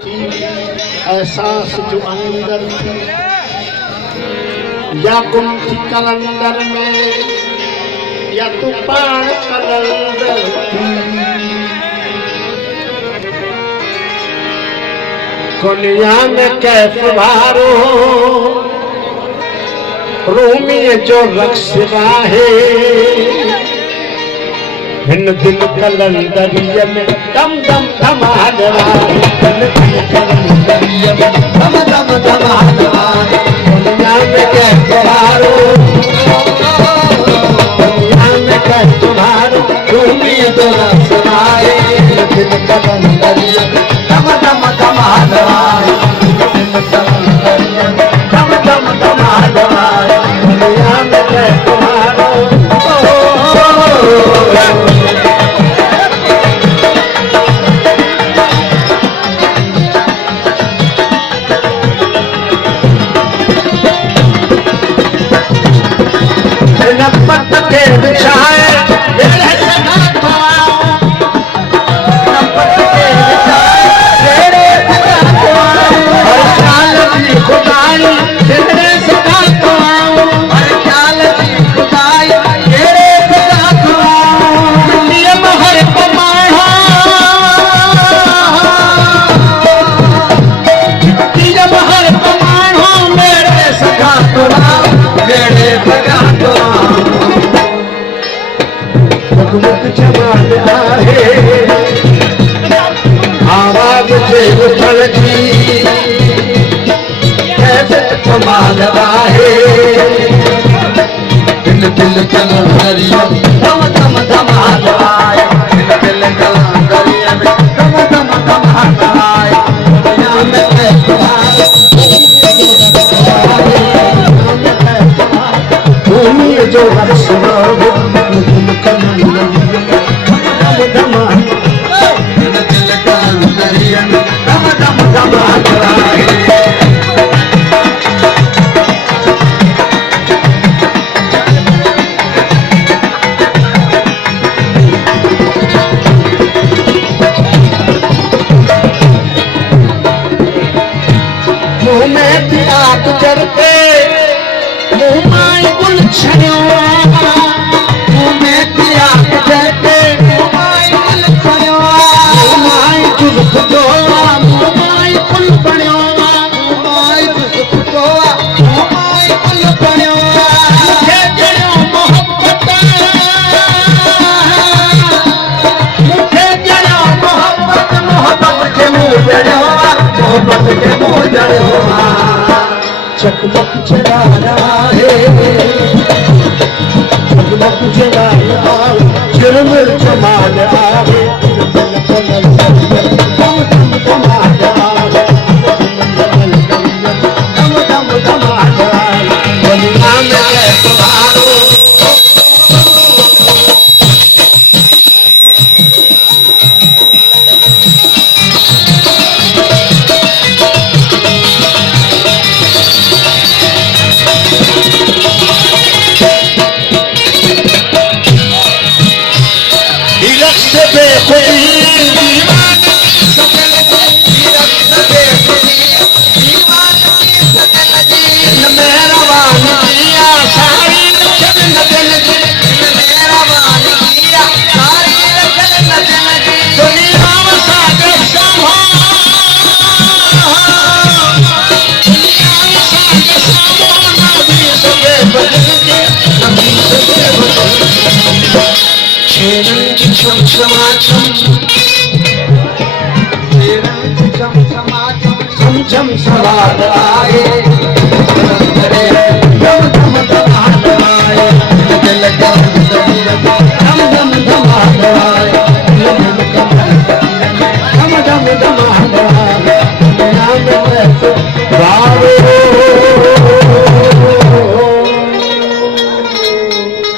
एहसास जो अंदर थी या कुंठी कलंदर में या तू पान कलंदर थी दुनिया में कैफ भारो रूमी जो रक्स है हिन दिल कलंदरिया में दम दम धमाधमा हिन दिल कलंदरिया में दम दम धमाधमा दुनिया में कैफ भारो दुनिया में कैफ भारो रूमी जो रक्स है हिन दिल कलंदरिया में दम दम धमाधमा हिन कलंदरिया में दम दम धमाधमा दुनिया में कैफ भारो नपत के बिछाए मेरे सदा को नपत के बिछाए मेरे सदा को हर ख्याल की खुदाई तेरे सदा को हर ख्याल की खुदाई तेरे सदा को नियम हर पमाहा नियम हर पमाहा मेरे सदा को मेरे सदा को मुख जमाल आहे आवाज से उछल जी कैसे कमाल आहे दिल दिल कलंदरिया दम दम धमाल आए दिल दिल कलंदरिया में दम दम धमाल आए दुनिया में कैफ भारो भूमि जो रक्स है मुँह में आग जरते मुँह माई गुल छड़ो मुँह में आग जरते मुँह माई गुल छड़ो मुँह माई गुल फुटो मुँह माई गुल बणो मुँह माई गुल फुटो मुँह माई गुल बणो मुझे जड़ो मोहब्बत मुझे जड़ो मोहब्बत मोहब्बत के मुँह जड़ो मोहब्बत के मुँह जड़ो चकमक जला रहा है चकमक जला रहा है चिरमिर जमा रहा है दम दम धमा रहा है दम दम धमा रहा है दुनिया में कैफ भारो छम छम सवाल आए